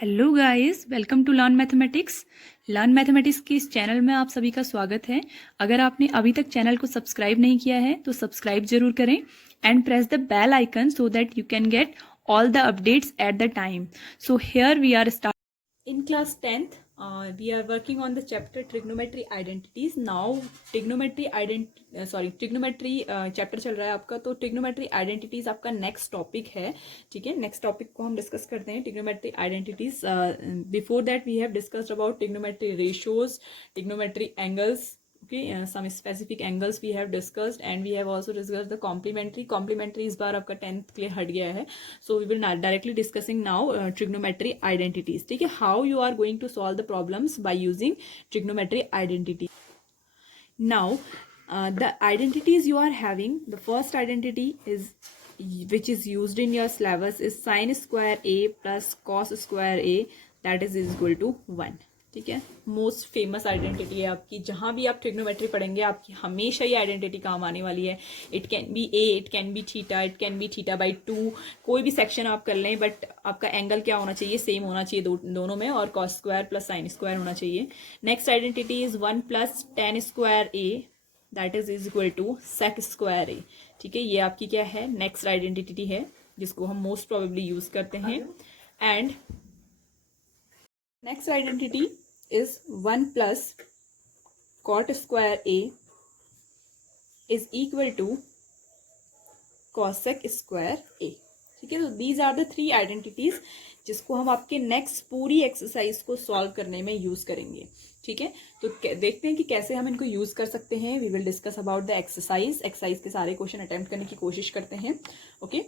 Hello guys, welcome to learn mathematics के इस channel में आप सभी का स्वागत है। अगर आपने अभी तक चैनल को सब्सक्राइब नहीं किया है तो सब्सक्राइब जरूर करें and press the bell icon so that you can get all the updates at the time. So here we are starting in class 10th. We are working on the chapter trigonometry identities. Now trigonometry chapter चल रहा है आपका, तो trigonometry identities आपका next topic है। ठीक है, next topic को हम डिस्कस करते हैं trigonometry identities. Before that we have discussed about trigonometry ratios, trigonometry angles. Okay, some specific angles we have discussed and we have also discussed the complementary इस बार आपका 10th के लिए हट गया है. So we will not directly discussing now trigonometry identities. ठीक है, how you are going to solve the problems by using trigonometry identity. Now the identities you are having, the first identity is which is used in your syllabus is sin square a plus cos square a, that is equal to 1. ठीक है, most famous identity है आपकी, जहां भी आप trigonometry पढ़ेंगे आपकी हमेशा ये आइडेंटिटी काम आने वाली है. It can be A, it can be theta, it can be theta by 2, कोई भी सेक्शन आप कर लें, बट आपका एंगल क्या होना चाहिए, सेम होना चाहिए दोनों में, और cos square plus sine square होना चाहिए. Next identity is 1 plus tan square A, that is equal to sec square A. ठीक है, ये आपकी क्या है, नेक्स्ट आइडेंटिटी है जिसको हम मोस्ट प्रोबेबली यूज करते हैं. And next identity is 1 plus cot square a is equal to cosec square a. ठीक है, तो these are the three identities जिसको हम आपके नेक्स्ट पूरी एक्सरसाइज को सॉल्व करने में यूज करेंगे. ठीक है, तो देखते हैं कि कैसे हम इनको यूज कर सकते हैं. We will discuss about the exercise के सारे क्वेश्चन अटेम्प्ट करने की कोशिश करते हैं. ओके,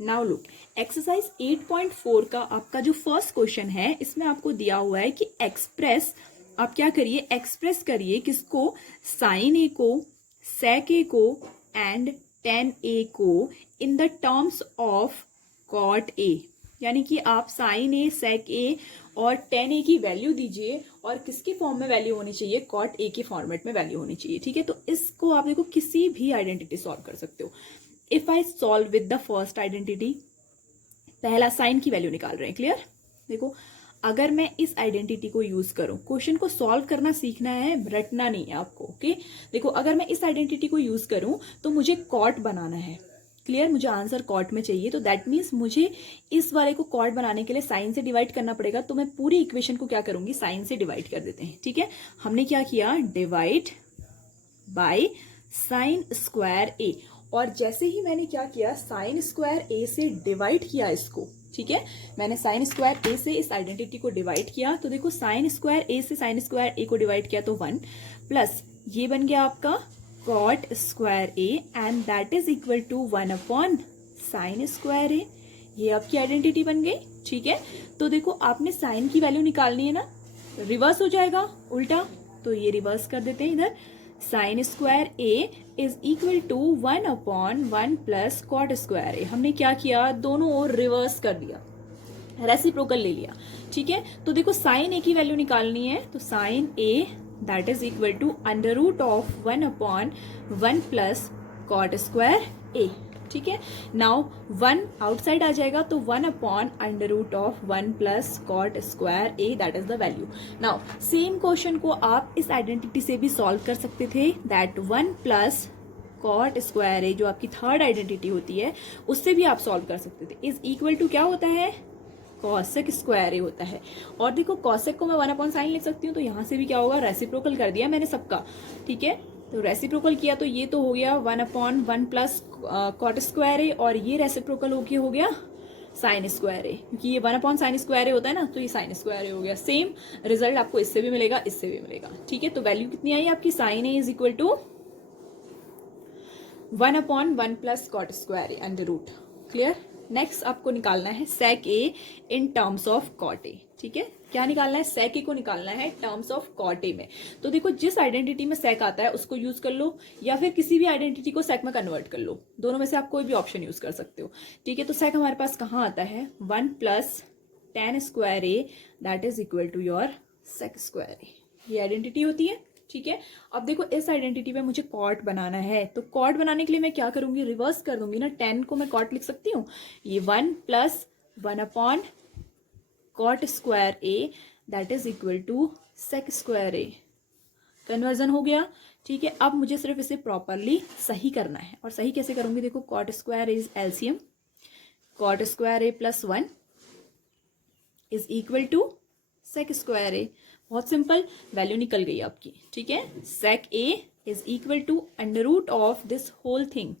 नाउ लुक, एक्सरसाइज 8.4 का आपका जो फर्स्ट क्वेश्चन है, इसमें आपको दिया हुआ है कि एक्सप्रेस, आप क्या करिए, एक्सप्रेस करिए किसको, साइन ए को, सेक ए को एंड टेन ए को in the terms of cot A. यानी कि आप साइन ए, सेक ए और टेन ए की वैल्यू दीजिए, और किसके फॉर्म में वैल्यू होनी चाहिए, कॉट ए के फॉर्मेट में वैल्यू होनी चाहिए. ठीक है, तो इसको आप देखो किसी भी आइडेंटिटी सॉल्व कर सकते हो. If I solve with the first identity, पहला साइन की वैल्यू निकाल रहे हैं. क्लियर, देखो अगर मैं इस आइडेंटिटी को यूज करूं, क्वेश्चन को सॉल्व करना सीखना है, रटना नहीं है आपको. ओके, देखो अगर मैं इस आइडेंटिटी को यूज करूं तो मुझे कॉट बनाना है. क्लियर, मुझे आंसर कॉट में चाहिए, तो दैट मीन्स मुझे इस वाले को कॉट बनाने के लिए साइन से डिवाइड करना पड़ेगा. तो मैं पूरी इक्वेशन को क्या करूंगी, साइन से डिवाइड कर देते हैं. ठीक है, हमने क्या किया, डिवाइड बाय साइन स्क्वायर ए, और जैसे ही मैंने क्या किया, साइन स्क्वायर ए से डिवाइड किया इसको. ठीक है, मैंने साइन स्क्वायर ए से इस आइडेंटिटी को डिवाइड किया, तो देखो साइन स्क्वायर ए से साइन स्क्वायर ए को डिवाइड किया तो 1 प्लस ये बन गया आपका cot square A, and that is equal to 1 upon sine square A. ये आपकी आइडेंटिटी बन गई. ठीक है, तो देखो आपने साइन की वैल्यू निकालनी है ना, रिवर्स हो जाएगा उल्टा, तो ये रिवर्स कर देते हैं इधर. Sine square A is equal to 1 upon 1 plus cot square A. हमने क्या किया, दोनों ओर रिवर्स कर दिया, रेसिप्रोकल ले लिया. ठीक है, तो देखो साइन ए की वैल्यू निकालनी है, तो sine A that is equal to under root of 1 upon 1 plus cot square A. ठीक है, नाउ 1 आउटसाइड आ जाएगा, तो 1 upon under root of 1 plus cot square A, that is the value. Now same question को आप इस identity से भी सॉल्व कर सकते थे, दैट 1 प्लस कॉट स्क्वायर ए जो आपकी थर्ड आइडेंटिटी होती है, उससे भी आप सॉल्व कर सकते थे. इज इक्वल टू क्या होता है, कॉसेक स्क्वायर ए होता है. और देखो कॉसेक को मैं 1 अपॉन साइन लिख सकती हूँ, तो यहां से भी क्या होगा, रेसिप्रोकल कर दिया मैंने सबका. ठीक है, तो रेसिप्रोकल किया तो ये तो हो गया 1 अपॉन 1 प्लस कॉट स्क्वायर ए, और ये रेसिप्रोकल हो गया साइन स्क्वायर ए, क्योंकि ये 1 अपॉन साइन स्क्वायर ए होता है ना, तो ये साइन स्क्वायर ए हो गया. सेम रिजल्ट आपको इससे भी मिलेगा, इससे भी मिलेगा. ठीक है, तो वैल्यू कितनी आई आपकी, sine A is equal to 1 upon 1 plus cot square A under root. Clear, next आपको निकालना है sec A in terms of cot A. ठीक है, क्या निकालना है, सेक ए को निकालना है टर्म्स ऑफ कॉट ए में. तो देखो जिस आइडेंटिटी में सेक आता है उसको यूज कर लो, या फिर किसी भी आइडेंटिटी को सेक में कन्वर्ट कर लो, दोनों में से आप कोई भी ऑप्शन यूज कर सकते हो. ठीक है, तो सेक हमारे पास कहाँ आता है, 1 plus tan square A, that is equal to your sec square A. ये आइडेंटिटी होती है. ठीक है, अब देखो इस आइडेंटिटी में मुझे कॉट बनाना है, तो कॉट बनाने के लिए मैं क्या करूंगी, रिवर्स कर दूंगी ना. 10 को मैं कॉट लिख सकती हूँ, ये 1 plus 1 upon cot square A that is equal to sec square A. Conversion हो गया, ठीक है। अब मुझे सिर्फ इसे प्रॉपरली सही करना है, और सही कैसे करूंगी, देखो cot square is LCM, cot square A plus 1 is equal to sec square A. बहुत सिंपल, वैल्यू निकल गई आपकी, ठीक है। Sec A is equal to under root of this whole thing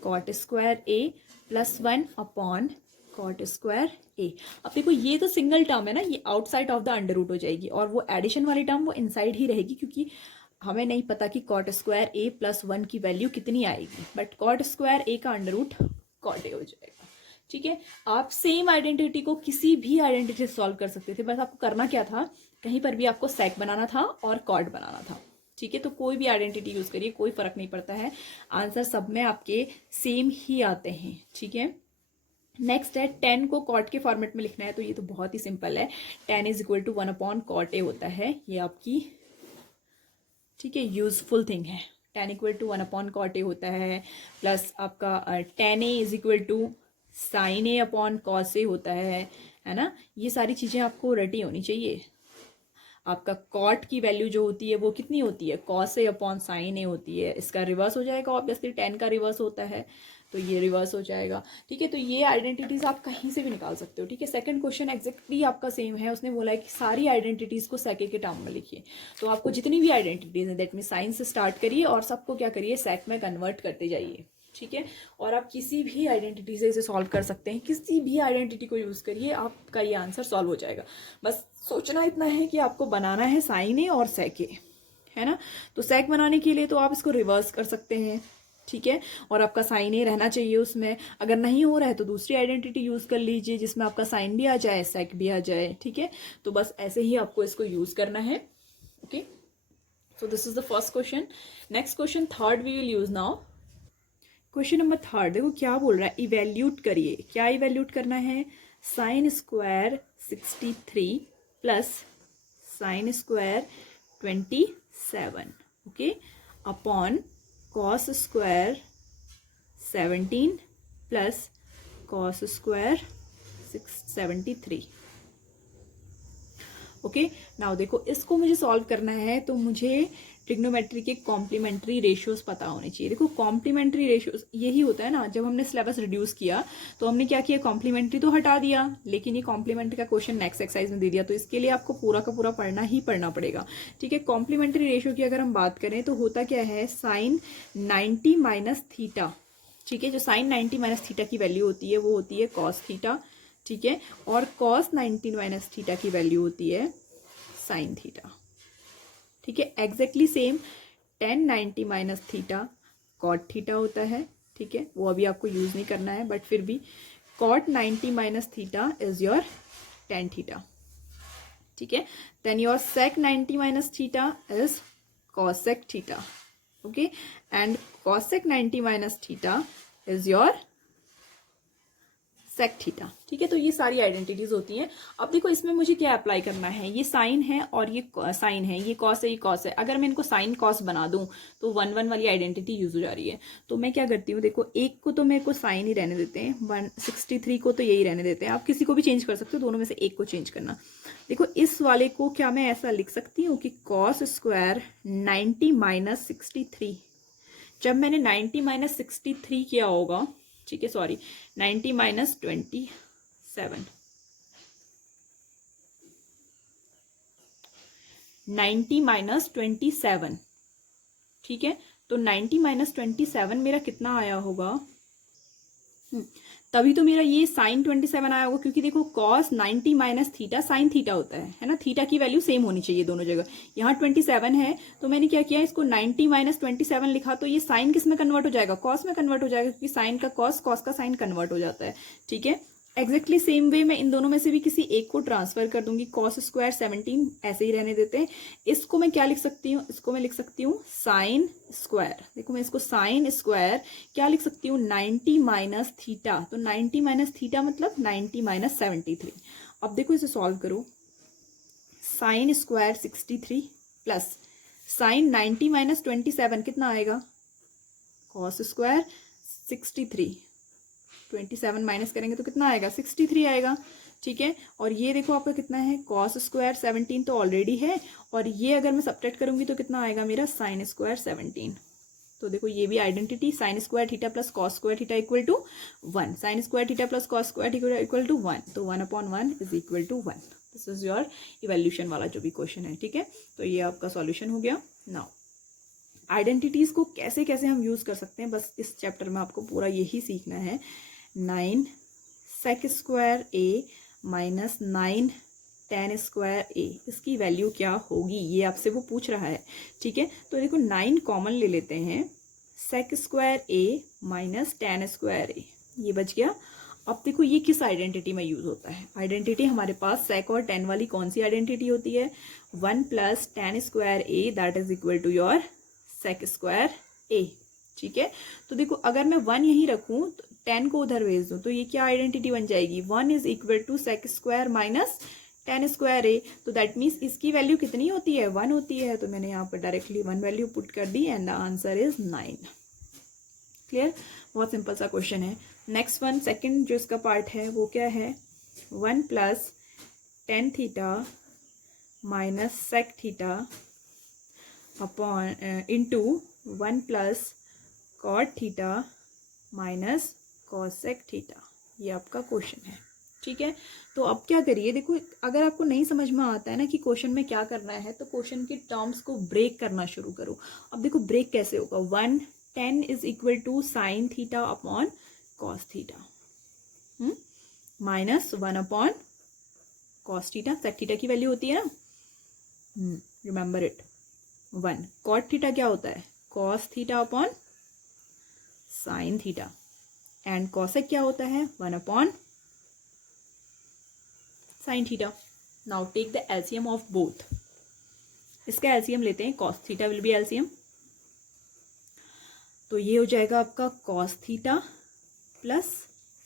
cot square A plus 1 upon cot square A. अब देखो ये तो सिंगल टर्म है ना, ये outside of the under root हो जाएगी, और वो एडिशन वाली टर्म वो इनसाइड ही रहेगी, क्योंकि हमें नहीं पता कि कॉट स्क्वायर ए प्लस 1 की वैल्यू कितनी आएगी, बट कॉट स्क्वायर ए का अंडर रूट कॉट ए हो जाएगा, ठीक है। आप सेम आइडेंटिटी को किसी भी आइडेंटिटी से सॉल्व कर सकते थे, बस आपको करना क्या था, कहीं पर भी आपको सेक बनाना था और कॉट बनाना था, ठीक है। तो कोई भी आइडेंटिटी यूज करिए, कोई फर्क नहीं पड़ता है, आंसर सब में आपके सेम ही आते हैं, ठीक है। नेक्स्ट है 10 को कॉट के फॉर्मेट में लिखना है, तो ये तो बहुत ही सिंपल है, 10 is equal to 1 upon cot A होता है, ये आपकी, ठीक है, यूजफुल थिंग है। 10 equal to 1 upon cot A होता है, प्लस आपका 10 A is equal to sine A upon cos A होता है ना। ये सारी चीज़ें आपको रटी होनी चाहिए। आपका कॉट की वैल्यू जो होती है वो कितनी होती है, कॉस ए अपॉन साइन ए होती है, इसका रिवर्स हो जाएगा, ऑब्वियसली 10 का रिवर्स होता है तो ये रिवर्स हो जाएगा, ठीक है। तो ये आइडेंटिटीज आप कहीं से भी निकाल सकते हो, ठीक है। सेकंड क्वेश्चन एग्जैक्टली आपका सेम है, उसने बोला है कि सारी आइडेंटिटीज को सेक के टर्म में लिखिए। तो आपको जितनी भी आइडेंटिटीज है दैट मीन साइन से स्टार्ट करिए और सबको क्या करिए, सेक में कन्वर्ट करते जाइए, ठीक है। और आप किसी भी आइडेंटिटी से इसे सॉल्व कर सकते हैं, किसी भी आइडेंटिटी को यूज करिए, आपका ये आंसर सॉल्व हो जाएगा। बस सोचना इतना है कि आपको बनाना है साइन ए और सेक ए, है ना। तो सेक बनाने के लिए तो आप इसको रिवर्स कर सकते हैं, ठीक है, और आपका साइन ए रहना चाहिए उसमें। अगर नहीं हो रहा है तो दूसरी आइडेंटिटी यूज कर लीजिए जिसमें आपका साइन भी आ जाए, सेक भी आ जाए, ठीक है। तो बस ऐसे ही आपको इसको यूज करना है, okay. So this is the first question. Next question third we will use now. Question number third, देखो क्या बोल रहा है, इवेल्यूट करिए। क्या इवेल्यूट करना है, sine square 63 plus sine square 27, okay, upon cos square 17 plus cos square 73, okay. Now देखो इसको मुझे सॉल्व करना है, तो मुझे ट्रिग्नोमेट्री के कॉम्प्लीमेंट्री रेशियोज पता होने चाहिए। देखो कॉम्प्लीमेंट्री रेशियोज यही होता है ना, जब हमने सिलेबस रिड्यूस किया तो हमने क्या किया, कॉम्प्लीमेंट्री तो हटा दिया, लेकिन ये कॉम्प्लीमेंट्री का क्वेश्चन नेक्स्ट एक्सरसाइज में दे दिया, तो इसके लिए आपको पूरा का पूरा पढ़ना ही पढ़ना पड़ेगा, ठीक है। कॉम्प्लीमेंट्री रेशियो की अगर हम बात करें तो होता क्या है, साइन 90 माइनस थीटा, ठीक है। जो साइन 90 माइनस थीटा की वैल्यू होती है वो होती है कॉस थीटा, ठीक है, और कॉस 90 माइनस थीटा की वैल्यू होती है साइन थीटा, ठीक है। Exactly same 10 90 minus theta cot theta होता है, ठीक है, वो अभी आपको यूज नहीं करना है, बट फिर भी cot 90 minus theta is your tan theta, ठीक है। Then your sec 90 minus theta is cosec theta, okay, and cosec 90 minus theta is your sec theta, ठीक है। तो ये सारी आइडेंटिटीज होती हैं। अब देखो इसमें मुझे क्या अप्लाई करना है, ये साइन है और ये साइन है, ये कॉस है, ये कॉस है। अगर मैं इनको साइन कॉस बना दूं तो 1 1 वाली आइडेंटिटी यूज हो जा रही है। तो मैं क्या करती हूँ, देखो एक को तो मेरे को साइन ही रहने देते हैं, 163 को तो यही रहने देते हैं। आप किसी को भी चेंज कर सकते हो, दोनों में से एक को चेंज करना। देखो इस वाले को क्या मैं ऐसा लिख सकती हूँ कि कॉस स्क्वायर 90 माइनस 63, जब मैंने 90 माइनस 63 किया होगा, ठीक है, सॉरी 90 माइनस 27, 90 माइनस 27, ठीक है। तो 90 माइनस 27 मेरा कितना आया होगा, तभी तो मेरा ये साइन 27 आया होगा, क्योंकि देखो cos 90 minus theta sine theta होता है ना, थीटा की वैल्यू सेम होनी चाहिए दोनों जगह। यहाँ 27 है तो मैंने क्या किया, इसको 90 माइनस 27 लिखा, तो ये साइन किस में कन्वर्ट हो जाएगा, कॉस में कन्वर्ट हो जाएगा, क्योंकि साइन का कॉस, कॉस का साइन कन्वर्ट हो जाता है, ठीक है। एग्जैक्टली सेम वे मैं इन दोनों में से भी किसी एक को ट्रांसफर कर दूंगी। कॉस स्क्वायर 17 ऐसे ही रहने देते हैं। इसको मैं क्या लिख सकती हूँ, इसको मैं लिख सकती हूँ साइन स्क्वायर। देखो मैं इसको साइन स्क्वायर क्या लिख सकती हूँ, 90 माइनस थीटा। तो 90 माइनस थीटा मतलब 90 माइनस 73। अब देखो इसे सॉल्व करो, sine square 63 plus sign 90 minus 27 कितना आएगा, कॉस स्क्वायर 63, 27 माइनस करेंगे तो कितना आएगा, 63 आएगा। ठीक है। और ये देखो आपका कितना है, कॉस स्क्वायर 17 तो ऑलरेडी है, और ये अगर मैं सब्ट्रैक्ट करूंगी तो कितना आएगा मेरा, साइन स्क्वायर 17। तो देखो ये भी identity, sine square theta plus cos square theta equal to 1, sine square theta plus cos square theta equal to 1, तो 1/1 is equal to 1। This is your evaluation वाला जो भी क्वेश्चन है, ठीक है। तो ये आपका सॉल्यूशन हो गया। नाउ आइडेंटिटीज को कैसे कैसे हम यूज कर सकते हैं, बस इस चैप्टर में आपको पूरा यही सीखना है। 9 सेक स्क्वायर ए माइनस 9 टेन स्क्वायर ए, इसकी वैल्यू क्या होगी, ये आपसे वो पूछ रहा है, ठीक है। तो देखो 9 कॉमन ले लेते हैं, सेक square A minus tan square A, ये बच गया। अब देखो ये किस आइडेंटिटी में यूज होता है, आइडेंटिटी हमारे पास सेक और टेन वाली कौन सी आइडेंटिटी होती है, 1 plus tan square A that is equal to your sec square A, ठीक है। तो देखो अगर मैं 1 यहीं रखूं तो 10 को उधर भेज दूं तो ये क्या आइडेंटिटी बन जाएगी, 1 is equal to sec square minus tan square A, तो दैट मीन्स इसकी वैल्यू कितनी होती है, 1 होती है। तो मैंने यहाँ पर डायरेक्टली 1 वैल्यू पुट कर दी and the answer is 9। Clear, बहुत सिंपल सा क्वेश्चन है। नेक्स्ट वन, सेकंड जो इसका पार्ट है वो क्या है, 1 plus tan theta minus sec theta upon into 1 plus cot theta minus cosec theta, ये आपका क्वेश्चन है, ठीक है। तो अब क्या करिए, देखो अगर आपको नहीं समझ में आता है ना कि क्वेश्चन में क्या करना है, तो क्वेश्चन के टर्म्स को ब्रेक करना शुरू करो। अब देखो ब्रेक कैसे होगा, 1 10 is equal to sine theta upon cos theta minus 1 upon cos theta, sec theta की वैल्यू होती है ना, रिमेंबर इट 1। कॉट थीटा क्या होता है, cos theta upon sine theta, and cosec क्या होता है, 1 upon sine theta. Now take the LCM of both, इसका एलसीएम लेते हैं, cos theta will be LCM, तो ये हो जाएगा आपका cos theta plus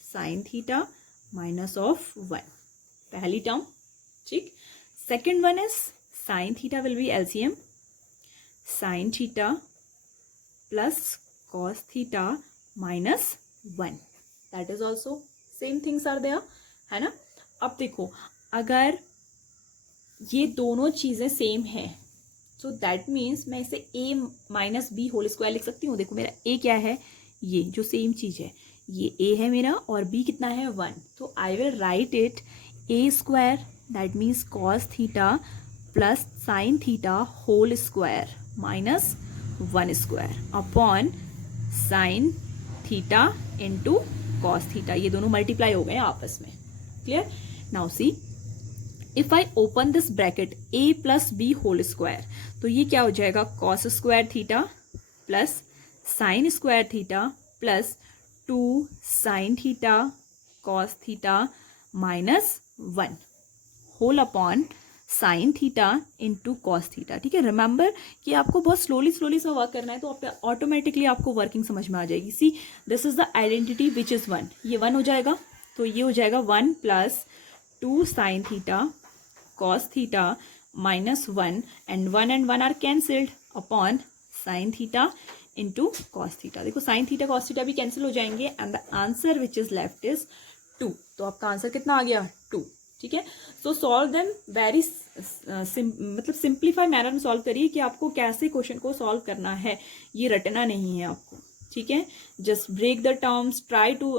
sine theta minus of 1, पहली टर्म, ठीक। Second one is sine theta will be LCM, sine theta plus cos theta minus 1, that is also same things are there, है ना। अब देखो अगर ये दोनों चीजें सेम है so that means मैं इसे a minus b whole square लिख सकती हूँ। देखो मेरा a क्या है, ये जो सेम चीज है, ये a है मेरा और b कितना है 1, तो I will write it a square that means cos theta plus sine theta whole square minus 1 square upon sine theta into cos theta, ये दोनों मल्टीप्लाई हो गए आपस में। Clear, now see if I open this bracket a plus b whole square, तो ये क्या हो जाएगा, cos square theta plus sine square theta plus 2 sine theta cos theta minus 1 whole upon sine theta into cos theta, ठीक है। Remember कि आपको बहुत स्लोली सा वर्क करना है, तो ऑटोमेटिकली आपको वर्किंग समझ में आ जाएगी। See this is the identity which is 1, ये 1 हो जाएगा, तो ये हो जाएगा 1 plus 2 sine theta cos theta minus 1 and 1 are cancelled upon sine theta into cos theta. देखो साइन थीटा कॉस थीटा भी कैंसिल हो जाएंगे and the answer which is left is 2, तो आपका आंसर कितना आ गया 2, ठीक है। सो सॉल्व देम वेरी मतलब सिंप्लीफाई मैनर में सॉल्व करिए कि आपको कैसे क्वेश्चन को सॉल्व करना है, ये रटना नहीं है आपको, ठीक है। Just break the terms, try to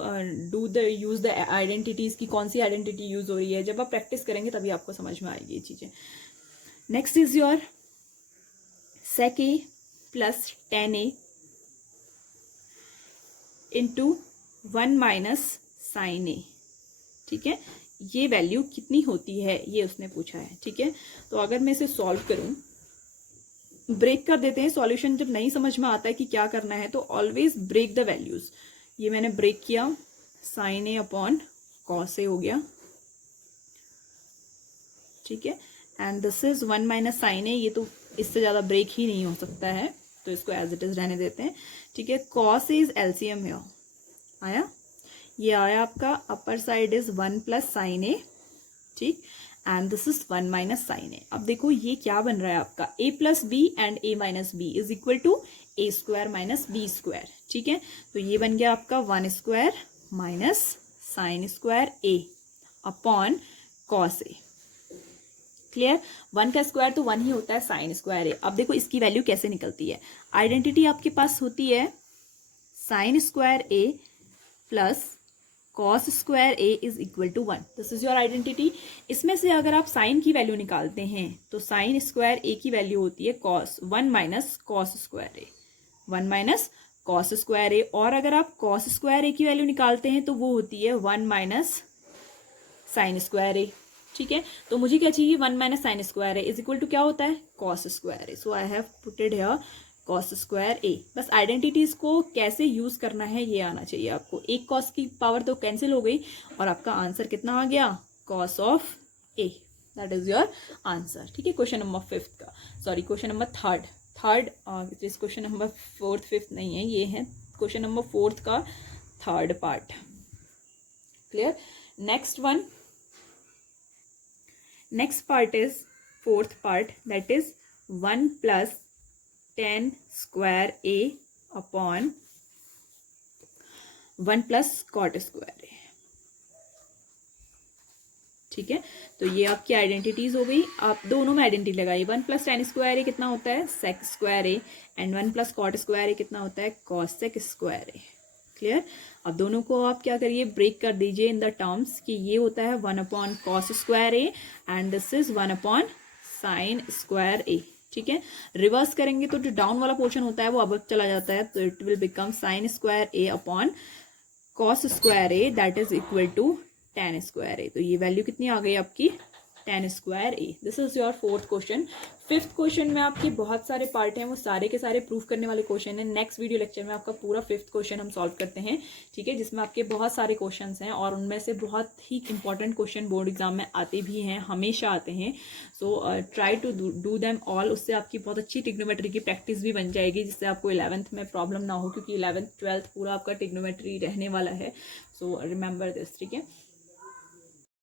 do the use the identities की कौन सी आइडेंटिटी यूज हो रही है, जब आप प्रैक्टिस करेंगे तभी आपको समझ में आएगी ये चीजें। Next is your sec A plus tan A into 1 minus sine A, ठीक है। ये वैल्यू कितनी होती है ये उसने पूछा है, ठीक है। तो अगर मैं इसे सॉल्व करूं, ब्रेक कर देते हैं सॉल्यूशन, जब नहीं समझ में आता है कि क्या करना है तो ऑलवेज ब्रेक द वैल्यूज। ये मैंने ब्रेक किया, sine A upon cos A हो गया, ठीक है, and this is 1 minus sine A, ये तो इससे ज्यादा ब्रेक ही नहीं हो सकता है, तो इसको एज इट इज रहने देते हैं, ठीक है। कॉस इज एलसीएम है, आया, ये आया आपका upper side is 1 plus sine A, ठीक, and this is 1 minus sine A. अब देखो ये क्या बन रहा है आपका, a plus b and a minus b is equal to a square minus b square, ठीक है। तो ये बन गया आपका 1 square minus sine square a upon cos A. Clear? 1 का स्क्वायर तो 1 ही होता है साइन स्क्वायर ए। अब देखो इसकी वैल्यू कैसे निकलती है। आइडेंटिटी आपके पास होती है sine square A plus cos square A is equal to 1। This is your identity. इसमें से अगर आप साइन की वैल्यू निकालते हैं तो साइन स्क्वायर ए की वैल्यू होती है कॉस 1 माइनस कॉस स्क्वायर ए, 1 माइनस कॉस स्क्वायर ए। और अगर आप कॉस स्क्वायर ए की वैल्यू निकालते हैं तो वो होती है 1 माइनस साइन स्क्वायर ए। ठीक है, तो मुझे क्या चाहिए, 1 minus sine square A is equal to क्या होता है, cos square A. So I have puted here cos square A. बस आइडेंटिटीज को कैसे यूज करना है ये आना चाहिए आपको। एक कॉस की पावर तो कैंसिल हो गई और आपका आंसर कितना आ गया, cos of A. That is your answer. ठीक है, क्वेश्चन नंबर 5 का, sorry question number third question number 4th 5th नहीं है, ये है क्वेश्चन नंबर 4th का third part. Clear? Next part is 4th part, that is 1 plus tan square A upon 1 plus cot square A. ठीक है, तो ये आपकी आइडेंटिटीज हो गई। आप दोनों में आइडेंटिटी लगाइए। 1 प्लस tan स्क्वायर ए कितना होता है, sec square A, and 1 plus cot square A कितना होता है, कॉसेक स्क्वायर ए। क्लियर? अब दोनों को आप क्या करिए, ब्रेक कर दीजिए इन द टर्म्स कि ये होता है 1 upon cos square A and this is 1 upon sine square A. ठीक है, रिवर्स करेंगे तो जो डाउन वाला पोर्शन होता है वो अब चला जाता है, तो it will become sine square A upon cos square A that is equal to tan square A. तो ये वैल्यू कितनी आ गई आपकी, tan square A. This is your 4th question. 5th question में आपके बहुत सारे पार्ट हैं, वो सारे के सारे प्रूफ करने वाले क्वेश्चन हैं। नेक्स्ट वीडियो लेक्चर में आपका पूरा 5th क्वेश्चन हम सॉल्व करते हैं। ठीक है, जिसमें आपके बहुत सारे क्वेश्चंस हैं और उनमें से बहुत ही इंपॉर्टेंट क्वेश्चन बोर्ड एग्जाम में आते भी हैं, हमेशा आते हैं। So try to do them all. उससे आपकी बहुत अच्छी टिग्नोमेट्री की प्रैक्टिस भी बन जाएगी, जिससे आपको 11th में प्रॉब्लम ना हो, क्योंकि 11th 12th पूरा आपका टिग्नोमेट्री रहने वाला है। So remember this. ठीक है,